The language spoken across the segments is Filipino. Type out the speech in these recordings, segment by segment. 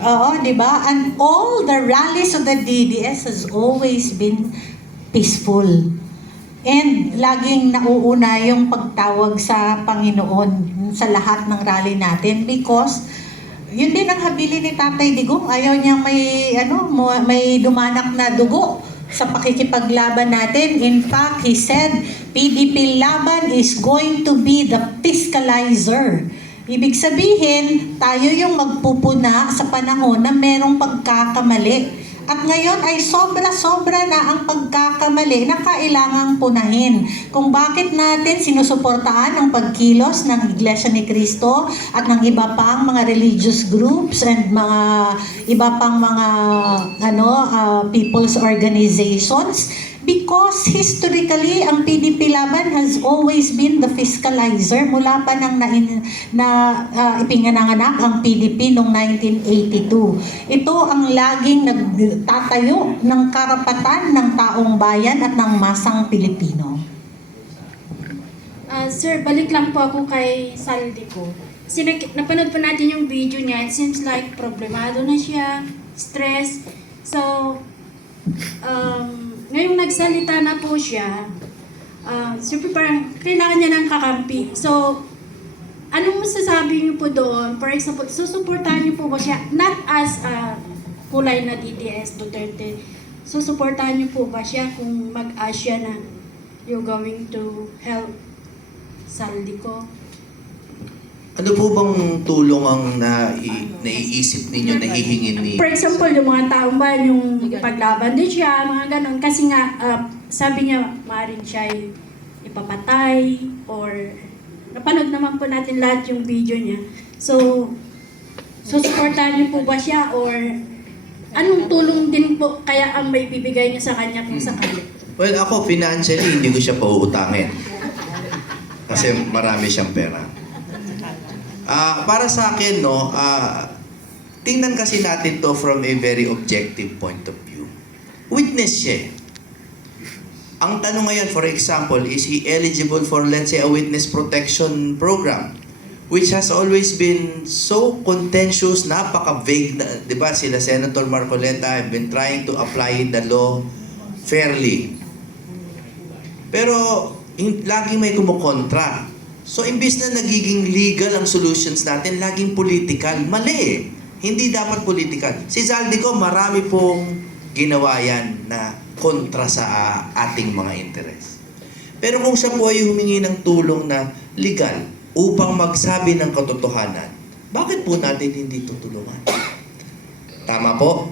Oo, di ba? And all the rallies of the DDS has always been peaceful. And laging nauuna yung pagtawag sa Panginoon sa lahat ng rally natin because yun din ang habili ni Tatay Digong. Ayaw niya may, ano, may dumanak na dugo sa pakikipaglaban natin. In fact, he said, PDP Laban is going to be the fiscalizer. Ibig sabihin, tayo yung magpupuna sa panahon na merong pagkakamali. At ngayon ay sobra-sobra na ang pagkakamali na kailangang punahin. Kung bakit natin sinusuportaan ang pagkilos ng Iglesia ni Cristo at ng iba pang mga religious groups and mga iba pang mga ano uh, people's organizations because historically ang PDP Laban has always been the fiscalizer mula pa nang na, na uh, ipinanganak ang PDP noong 1982. Ito ang laging nagtatayo ng karapatan ng taong bayan at ng masang Pilipino. Ah, sir, balik lang po ako kay Saldi ko. Kasi nak- napanood po natin yung video niya. It seems like problemado na siya, stress. So, um, ngayong nagsalita na po siya, uh, siyempre parang kailangan niya ng kakampi. So, anong masasabi niyo po doon? For example, susuportahan niyo po ba siya? Not as a kulay na DDS Duterte. Susuportahan niyo po ba siya kung mag-ask siya na you're going to help saldi ko? Ano po bang tulong ang na, naiisip ninyo, nahihingin ni... For example, yung mga taong ba, yung paglaban din siya, mga ganon. Kasi nga, uh, sabi niya, maaaring siya ay ipapatay or napanood naman po natin lahat yung video niya. So, susuportahan niyo po ba siya or anong tulong din po kaya ang may bibigay niyo sa kanya kung sakali? Well, ako financially, hindi ko siya pauutangin. Kasi marami siyang pera. Ah, para sa akin, no, ah, tingnan kasi natin to from a very objective point of view. Witness siya. eh. Ang tanong ngayon, for example, is he eligible for, let's say, a witness protection program? Which has always been so contentious, napaka-vague, na, di ba? Sila Senator Marcoleta have been trying to apply the law fairly. Pero in, laging may kumukontra. So imbis na nagiging legal ang solutions natin, laging political. Mali eh. Hindi dapat political. Si Zaldico, marami pong ginawa yan na kontra sa ating mga interes. Pero kung siya po ay humingi ng tulong na legal upang magsabi ng katotohanan, bakit po natin hindi tutulungan? Tama po?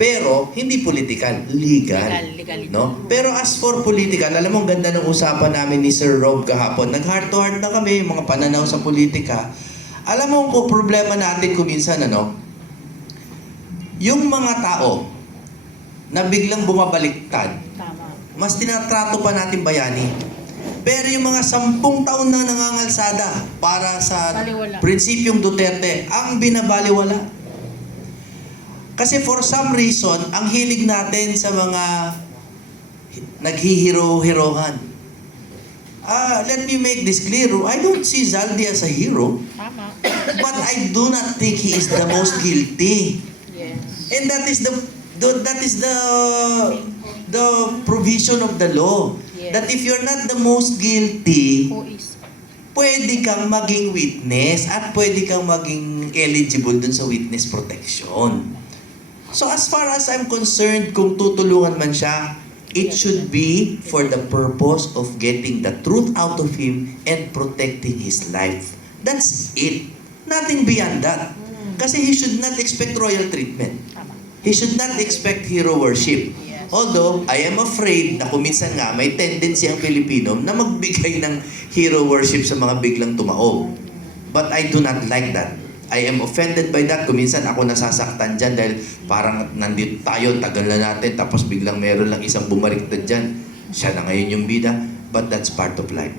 Pero hindi political, legal. Legal, legal. No? Pero as for political, alam mo, ang ganda ng usapan namin ni Sir Rob kahapon. Nag-heart to heart na kami, mga pananaw sa politika. Alam mo kung problema natin kuminsan, ano? Yung mga tao na biglang bumabaliktad, Tama. mas tinatrato pa natin bayani. Pero yung mga sampung taon na nangangalsada para sa Baliwala. prinsipyong Duterte, ang binabaliwala. Kasi for some reason, ang hilig natin sa mga naghihiro-hirohan. Ah, let me make this clear. I don't see Zaldi as a hero, Tama. but I do not think he is the most guilty. Yes. And that is the, the that is the the provision of the law. Yes. That if you're not the most guilty, Who is? pwede kang maging witness at pwede kang maging eligible dun sa witness protection. So as far as I'm concerned, kung tutulungan man siya, it should be for the purpose of getting the truth out of him and protecting his life. That's it. Nothing beyond that. Kasi he should not expect royal treatment. He should not expect hero worship. Although, I am afraid na kuminsan nga may tendency ang Pilipino na magbigay ng hero worship sa mga biglang tumaob. But I do not like that. I am offended by that. Kuminsan ako nasasaktan dyan dahil parang nandito tayo, tagal na natin, tapos biglang meron lang isang bumariktad dyan. Siya na ngayon yung bida. But that's part of life.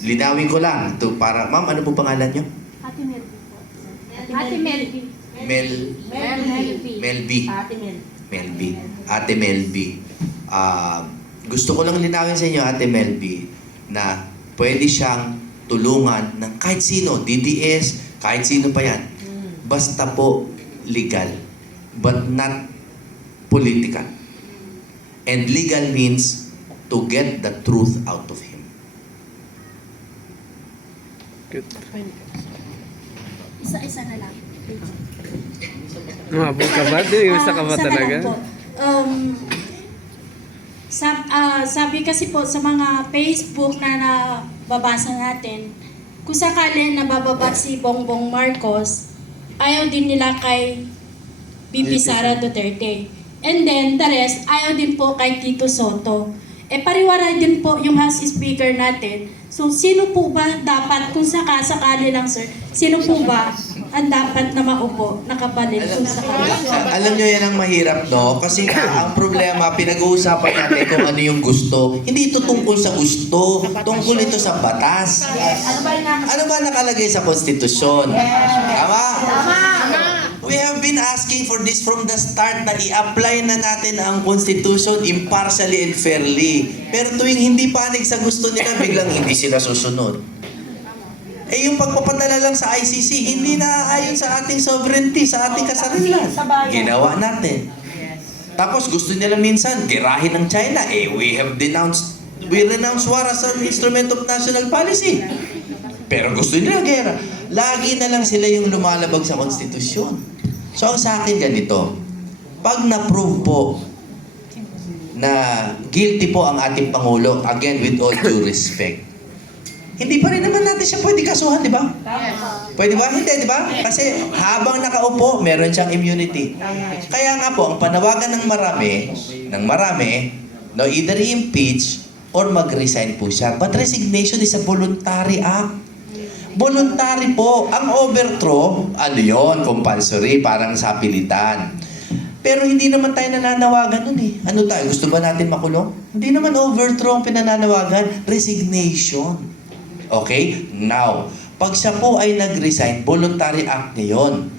Linawin ko lang to para, ma'am, ano po pangalan niyo? Ate Melby po. Ate Melby. Mel, Melby. Melby. Ate Melby. Melby. Ate Melby. Ah, gusto ko lang linawin sa inyo, Ate Melby, na pwede siyang tulungan ng kahit sino, DDS, kahit sino pa yan. Basta po, legal, but not political. And legal means to get the truth out of him. Isa-isa na lang. Umabot ka ba? Di, Ah, isa ka ba talaga? po. Um, sab, ah, sabi kasi po sa mga Facebook na nababasa natin, kung sakali nabababa si Bongbong Marcos, ayaw din nila kay BP Sara Duterte. And then, the rest, ayaw din po kay Tito Soto. Eh, pariwara din po yung House Speaker natin. So, sino po ba dapat, kung sakasakali lang sir, sino po ba ang dapat na maupo, nakapalit kung sakali? Alam nyo yan ang mahirap, no? Kasi nga, ang problema, pinag-uusapan natin kung ano yung gusto. Hindi ito tungkol sa gusto. Tungkol ito sa batas. Ano ba nakalagay sa konstitusyon? Tama? We have been asking for this from the start na i-apply na natin ang Constitution impartially and fairly. Pero tuwing hindi panig sa gusto nila, biglang hindi sila susunod. Eh yung pagpapadala lang sa ICC, hindi na ayon sa ating sovereignty, sa ating kasarilan. Ginawa natin. Tapos gusto nila minsan, girahin ng China. Eh, we have denounced, we renounce war as an instrument of national policy. Pero gusto nila gera. Lagi na lang sila yung lumalabag sa konstitusyon. So ang sa akin ganito, pag na-prove po na guilty po ang ating Pangulo, again with all due respect, hindi pa rin naman natin siya pwede kasuhan, di ba? Pwede ba? Hindi, di ba? Kasi habang nakaupo, meron siyang immunity. Kaya nga po, ang panawagan ng marami, ng marami, no, either i-impeach or mag-resign po siya. But resignation is a voluntary act. Voluntary po. Ang overthrow, ano yon compulsory, parang sa pilitan. Pero hindi naman tayo nananawagan nun eh. Ano tayo? Gusto ba natin makulong? Hindi naman overthrow ang pinananawagan. Resignation. Okay? Now, pag siya po ay nag-resign, voluntary act niya yun.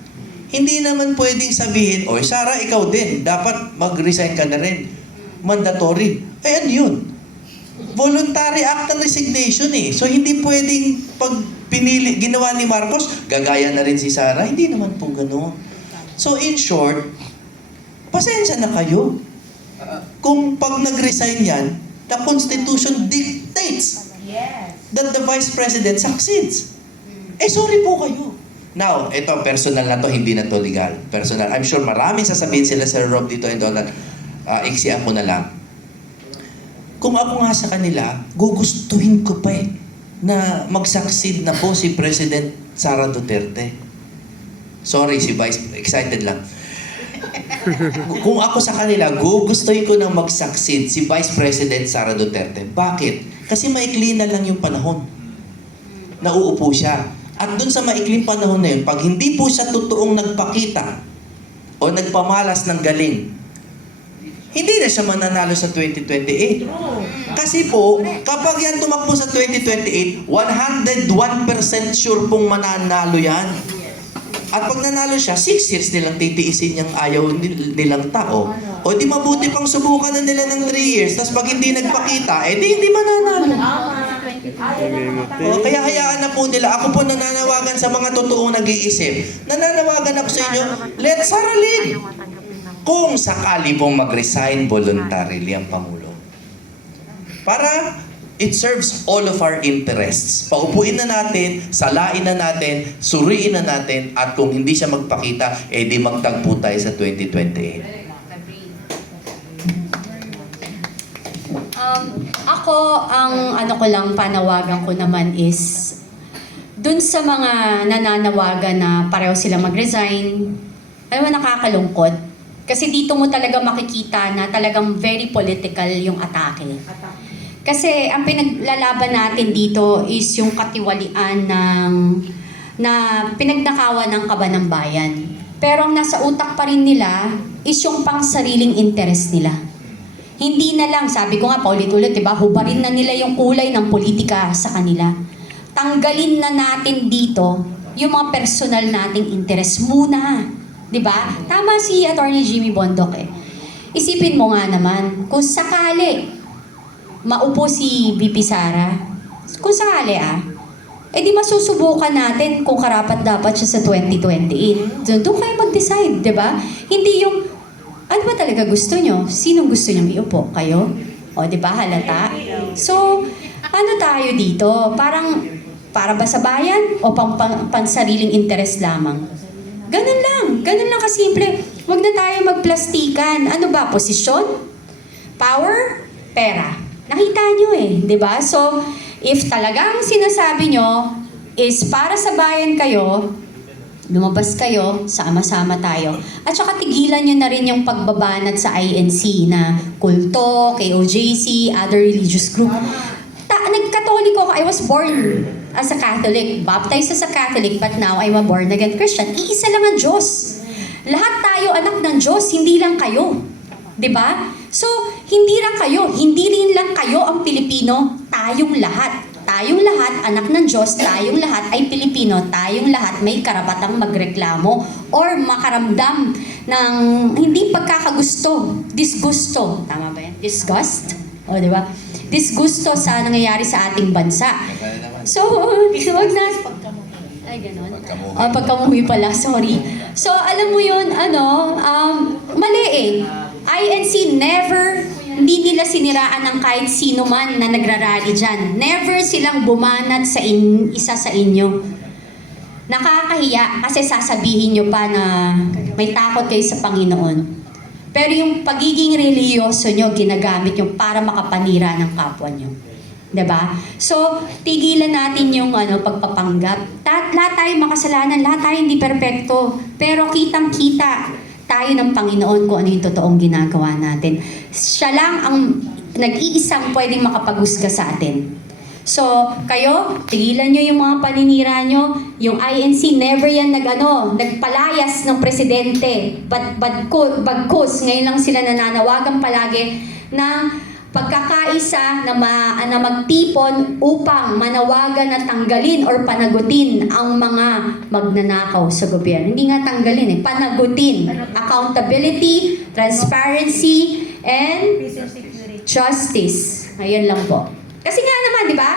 Hindi naman pwedeng sabihin, Oy, Sarah, ikaw din. Dapat mag-resign ka na rin. Mandatory. Ano yun? Voluntary act ng resignation eh. So, hindi pwedeng pag pinili, ginawa ni Marcos, gagaya na rin si Sarah. Hindi naman po gano'n. So, in short, pasensya na kayo. Kung pag nag-resign yan, the Constitution dictates that the Vice President succeeds. Eh, sorry po kayo. Now, ito, personal na to, hindi na to legal. Personal. I'm sure maraming sasabihin sila Sir Rob dito and Donald. Uh, iksian ko na lang. Kung ako nga sa kanila, gugustuhin ko pa eh na mag-succeed na po si President Sara Duterte. Sorry, si Vice, excited lang. Kung ako sa kanila, gugustuhin ko na mag-succeed si Vice President Sara Duterte. Bakit? Kasi maikli na lang yung panahon. Nauupo siya. At dun sa maikling panahon na yun, pag hindi po siya totoong nagpakita o nagpamalas ng galing, hindi na siya mananalo sa 2028. Kasi po, kapag yan tumakbo sa 2028, 101% sure pong mananalo yan. At pag nanalo siya, 6 years nilang titiisin yung ayaw nil- nilang tao. O di mabuti pang subukan na nila ng 3 years, tapos pag hindi nagpakita, eh di hindi mananalo. O, kaya hayaan na po nila. Ako po nananawagan sa mga totoong nag-iisip. Nananawagan ako sa inyo, let's saralin. Kung sakali pong mag-resign voluntarily ang Pangulo. Para it serves all of our interests. Paupuin na natin, salain na natin, suriin na natin, at kung hindi siya magpakita, eh di magtagpo tayo sa 2028. Ako, ang ano ko lang, panawagan ko naman is, dun sa mga nananawagan na pareho sila mag-resign, alam mo, nakakalungkot. Kasi dito mo talaga makikita na talagang very political yung atake. Kasi ang pinaglalaban natin dito is yung katiwalian ng na pinagnakawan ng kaba ng bayan. Pero ang nasa utak pa rin nila is yung pang sariling interest nila. Hindi na lang, sabi ko nga paulit-ulit, diba, hubarin na nila yung kulay ng politika sa kanila. Tanggalin na natin dito yung mga personal nating interest muna. Diba? Tama si Attorney Jimmy Bondok eh. Isipin mo nga naman, kung sakali maupo si BP Sara, kung sakali ah, eh di masusubukan natin kung karapat dapat siya sa 2028. Doon, doon kayo mag-decide, di ba? Hindi yung, ano ba talaga gusto nyo? Sinong gusto nyo iupo? Kayo? O, di ba? Halata? So, ano tayo dito? Parang, para ba sa bayan o pang, pang, pansariling interes lamang? Ganun lang. Ganun lang kasimple. Huwag na tayo magplastikan. Ano ba? Posisyon? Power? Pera. Nakita nyo eh. 'di ba? So, if talagang sinasabi nyo is para sa bayan kayo, lumabas kayo, sama-sama tayo. At saka tigilan nyo na rin yung pagbabanat sa INC na kulto, KOJC, other religious group. Ta nagkatoliko ako. I was born as a Catholic. Baptized as a Catholic, but now I'm a born again Christian. Iisa lang ang Diyos. Lahat tayo anak ng Diyos, hindi lang kayo. ba? So, hindi lang kayo, hindi rin lang kayo ang Pilipino, tayong lahat. Tayong lahat, anak ng Diyos, tayong lahat ay Pilipino, tayong lahat may karapatang magreklamo or makaramdam ng hindi pagkakagusto, disgusto. Tama ba yan? Disgust? O, di ba? Disgusto sa nangyayari sa ating bansa. So, wag na... Ay, ganon. Ah, pagkamuhi pala, sorry. So, alam mo yun, ano, um, mali eh. INC never, hindi nila siniraan ng kahit sino man na nagrarally dyan. Never silang bumanat sa in, isa sa inyo. Nakakahiya kasi sasabihin nyo pa na may takot kayo sa Panginoon. Pero yung pagiging reliyoso nyo, ginagamit nyo para makapanira ng kapwa nyo. ba? So, tigilan natin yung ano, pagpapanggap. Ta- lahat tayo makasalanan, lahat tayo hindi perpekto. Pero kitang-kita tayo ng Panginoon kung ano yung totoong ginagawa natin. Siya lang ang nag-iisang pwedeng makapagusga sa atin. So, kayo, tigilan nyo yung mga paninira nyo. Yung INC, never yan nag, ano, nagpalayas ng presidente. But, bagko, bagkus, ngayon lang sila nananawagan palagi ng pagkakaisa na, ma, na magtipon upang manawagan na tanggalin or panagutin ang mga magnanakaw sa gobyerno. Hindi nga tanggalin eh, panagutin. Accountability, transparency, and justice. Ayun lang po. Kasi nga naman, di ba?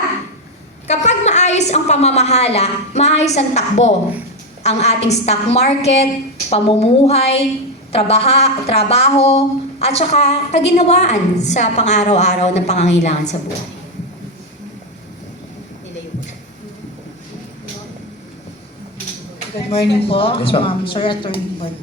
Kapag maayos ang pamamahala, maayos ang takbo. Ang ating stock market, pamumuhay, trabaha, trabaho, at saka kaginawaan sa pang-araw-araw na pangangailangan sa buhay. Good morning po, Yes, ma'am. um, Sir Attorney.